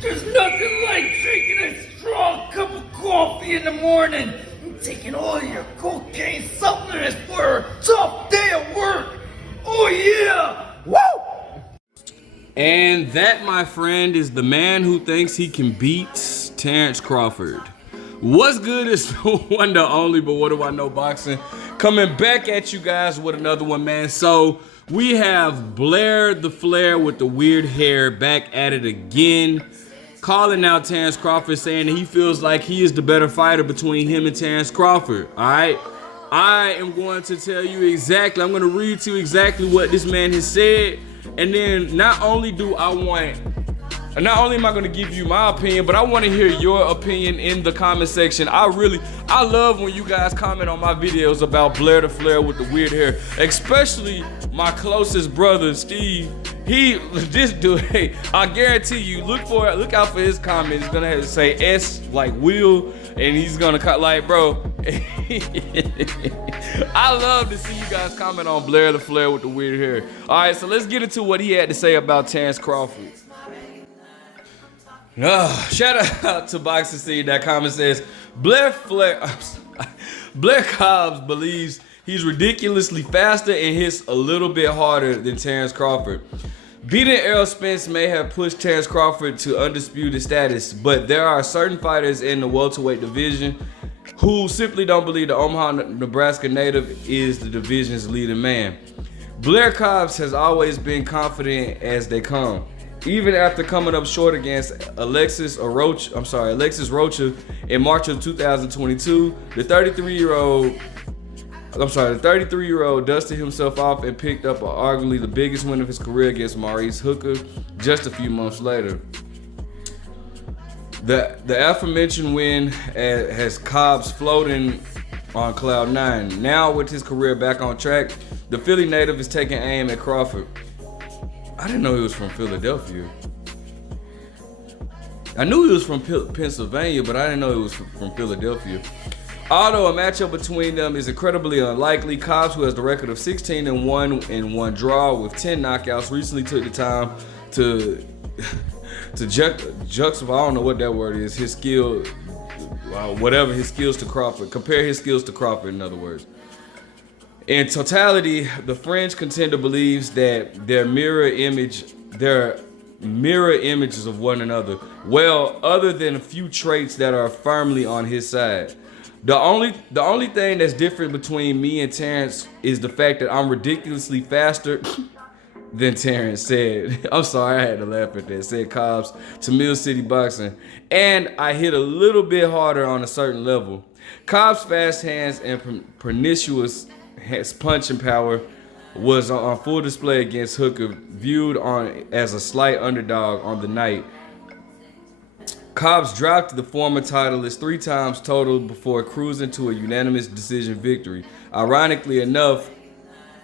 There's nothing like drinking a strong cup of coffee in the morning and taking all your cocaine supplements for a tough day at work. Oh yeah! Woo! And that, my friend, is the man who thinks he can beat Terence Crawford. What's good is the one, the only, but what do I know boxing? Coming back at you guys with another one, man. So we have Blair the Flair with the weird hair back at it again, calling out Terence Crawford, saying that he feels like he is the better fighter between him and Terence Crawford. All right, I am going to tell you exactly. I'm going to read to you exactly what this man has said, and then not only am I going to give you my opinion, but I want to hear your opinion in the comment section. I love when you guys comment on my videos about Blair the Flair with the weird hair, especially my closest brother, Steve. This dude, hey, I guarantee you, look out for his comment. He's going to have to say S like Will, and he's going to cut like, bro. I love to see you guys comment on Blair the Flair with the weird hair. All right, so let's get into what he had to say about Terence Crawford. Shout out to Boxing Scene. That comment says, Blair Cobbs believes he's ridiculously faster and hits a little bit harder than Terence Crawford. Beating Errol Spence may have pushed Terence Crawford to undisputed status, but there are certain fighters in the welterweight division who simply don't believe the Omaha, Nebraska native is the division's leading man. Blair Cobbs has always been confident as they come. Even after coming up short against Alexis Rocha in March of 2022, the 33-year-old dusted himself off and picked up arguably the biggest win of his career against Maurice Hooker just a few months later. The aforementioned win has Cobbs floating on cloud nine. Now with his career back on track, the Philly native is taking aim at Crawford. I didn't know he was from Philadelphia. I knew he was from Pennsylvania, but I didn't know he was from Philadelphia. Although a matchup between them is incredibly unlikely, Cobbs, who has the record of 16-1 and 1 draw with 10 knockouts, recently took the time to juxtapose, I don't know what that word is, his skill, whatever his skills to Crawford, compare his skills to Crawford, in other words. In totality, the French contender believes that they're mirror images of one another. Well, other than a few traits that are firmly on his side. The only thing that's different between me and Terence is the fact that I'm ridiculously faster than Terence, said. I'm sorry, I had to laugh at that, said Cobbs to Mill City Boxing. And I hit a little bit harder on a certain level. Cobbs' fast hands and pernicious punching power was on full display against Hooker, viewed as a slight underdog on the night. Cobbs dropped the former titleist 3 times total before cruising to a unanimous decision victory. Ironically enough,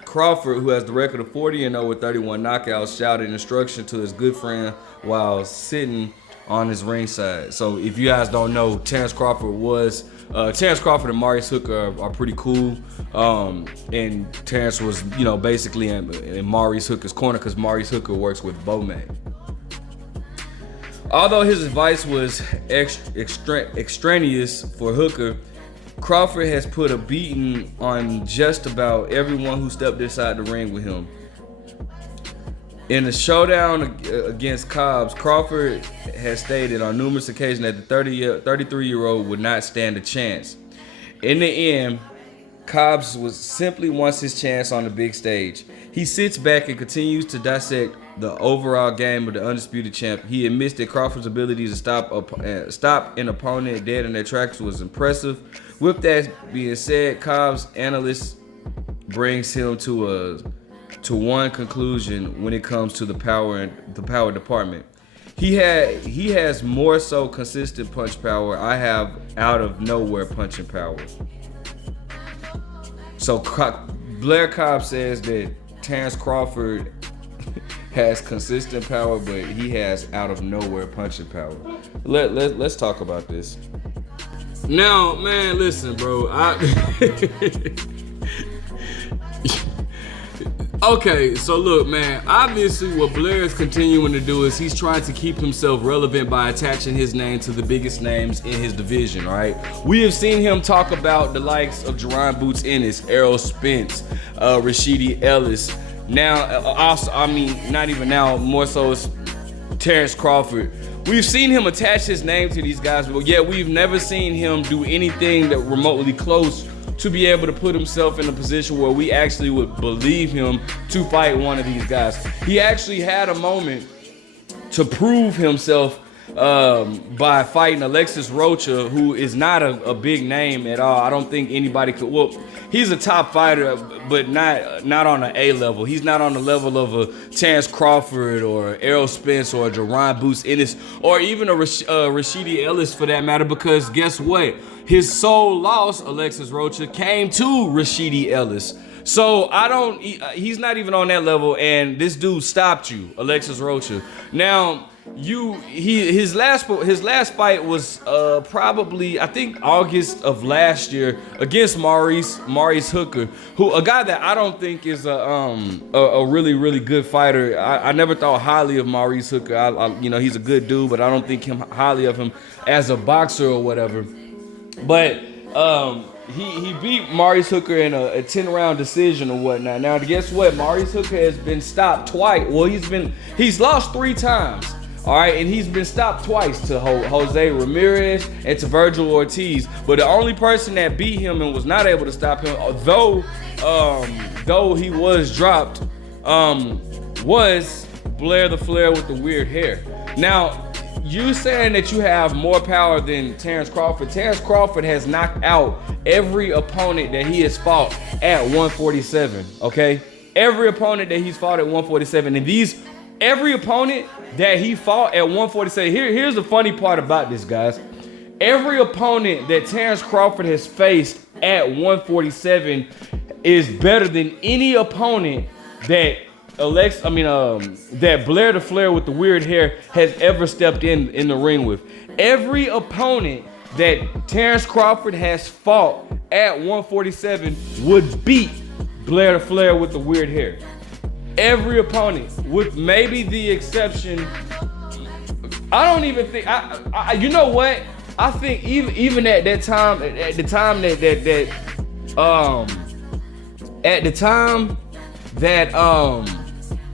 Crawford, who has the record of 40-0 with 31 knockouts, shouted instruction to his good friend while sitting on his ringside. So if you guys don't know, Terence Crawford and Maurice Hooker are pretty cool. And Terence was, basically in Maurice Hooker's corner because Maurice Hooker works with Bowman. Although his advice was extraneous for Hooker, Crawford has put a beating on just about everyone who stepped inside the ring with him. In the showdown against Cobbs, Crawford has stated on numerous occasions that the 33-year-old would not stand a chance. In the end, Cobbs simply wants his chance on the big stage. He sits back and continues to dissect the overall game of the undisputed champ. He admits that Crawford's ability to stop an opponent dead in their tracks was impressive. With that being said, Cobbs' analyst brings him to one conclusion when it comes to the power department. He has more so consistent punch power. I have out of nowhere punching power. So Blair Cobbs says that Terence Crawford has consistent power, but he has out of nowhere punching power. Let's talk about this. Now, man, listen, bro. Okay, so look, man, obviously what Blair is continuing to do is he's trying to keep himself relevant by attaching his name to the biggest names in his division, right? We have seen him talk about the likes of Jerron Boots Ennis, Errol Spence, Rashidi Ellis. Now, also, I mean, not even now, more so it's Terence Crawford. We've seen him attach his name to these guys, but yet we've never seen him do anything that remotely close to be able to put himself in a position where we actually would believe him to fight one of these guys. He actually had a moment to prove himself by fighting Alexis Rocha, who is not a big name at all. I don't think anybody could. Well, he's a top fighter, but not on an A level. He's not on the level of a Terence Crawford or Errol Spence or Jerron Boots Ennis or even a Rashidi Ellis for that matter. Because guess what? His sole loss, Alexis Rocha, came to Rashidi Ellis. So he's not even on that level, and this dude stopped you, Alexis Rocha. Now, his last fight was probably, I think, August of last year against Maurice Hooker, who a guy that I don't think is a really, really good fighter. I never thought highly of Maurice Hooker. He's a good dude, but I don't think highly of him as a boxer or whatever. But he beat Maurice Hooker in a 10-round decision or whatnot. Now, guess what? Maurice Hooker has been stopped twice. Well, he's lost 3 times. All right, and he's been stopped twice to Jose Ramirez and to Virgil Ortiz. But the only person that beat him and was not able to stop him, though he was dropped, was Blair the Flair with the weird hair. Now, you saying that you have more power than Terence Crawford. Terence Crawford has knocked out every opponent that he has fought at 147, okay? Every opponent that he's fought at 147. And every opponent that he fought at 147, here's the funny part about this, guys. Every opponent that Terence Crawford has faced at 147 is better than any opponent that that Blair the Flair with the weird hair has ever stepped in the ring with. Every opponent that Terence Crawford has fought at 147 would beat Blair the Flair with the weird hair. Every opponent, with maybe the exception. I don't even think. You know what? I think even at the time that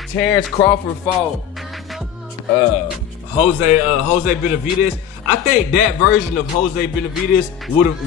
Terence Crawford fought Jose Benavidez, I think that version of Jose Benavidez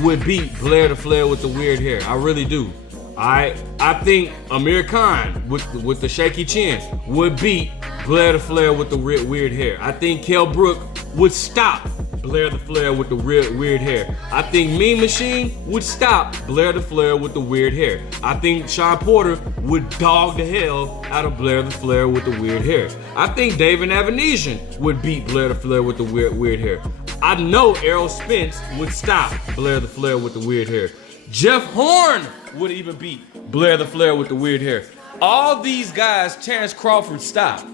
would beat Blair the Flair with the weird hair. I really do. I think Amir Khan with the shaky chin would beat Blair the Flair with the weird hair. I think Kell Brook would stop Blair the Flair with the weird hair. I think Mean Machine would stop Blair the Flair with the weird hair. I think Sean Porter would dog the hell out of Blair the Flair with the weird hair. I think David Avanesian would beat Blair the Flair with the weird hair. I know Errol Spence would stop Blair the Flair with the weird hair. Jeff Horn would even beat Blair the Flair with the weird hair. All these guys, Terence Crawford stopped.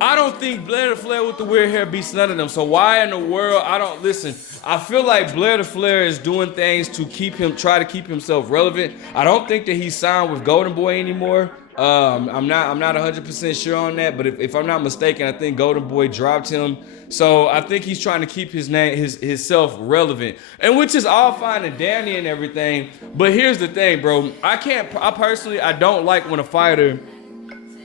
I don't think Blair the Flair with the weird hair beats none of them. So why in the world? Listen. I feel like Blair the Flair is doing things to try to keep himself relevant. I don't think that he's signed with Golden Boy anymore. I'm not 100% sure on that, but if I'm not mistaken, I think Golden Boy dropped him. So I think he's trying to keep his name, his self relevant, and which is all fine and dandy and everything. But here's the thing, bro. I personally don't like when a fighter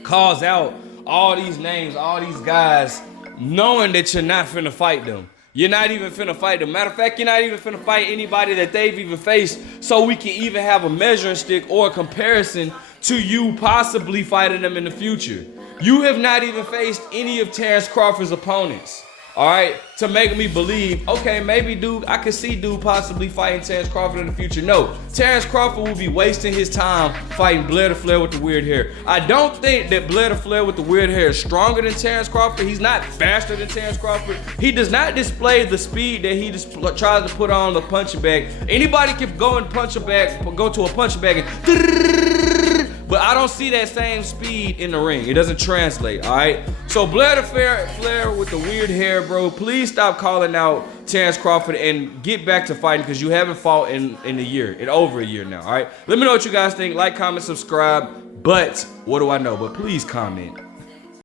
calls out all these names, all these guys, knowing that you're not finna fight them. You're not even finna fight them. Matter of fact, you're not even finna fight anybody that they've even faced, so we can even have a measuring stick or a comparison to you possibly fighting them in the future. You have not even faced any of Terence Crawford's opponents, all right, to make me believe, okay, maybe I could see dude possibly fighting Terence Crawford in the future. No, Terence Crawford will be wasting his time fighting Blair the Flair with the weird hair. I don't think that Blair the Flair with the weird hair is stronger than Terence Crawford. He's not faster than Terence Crawford. He does not display the speed that he just tries to put on the punching bag. Anybody can go to a punching bag and but I don't see that same speed in the ring. It doesn't translate, all right? So Blair the Flair with the weird hair, bro, please stop calling out Terence Crawford and get back to fighting, because you haven't fought in over a year now, all right? Let me know what you guys think. Like, comment, subscribe. But what do I know? But please comment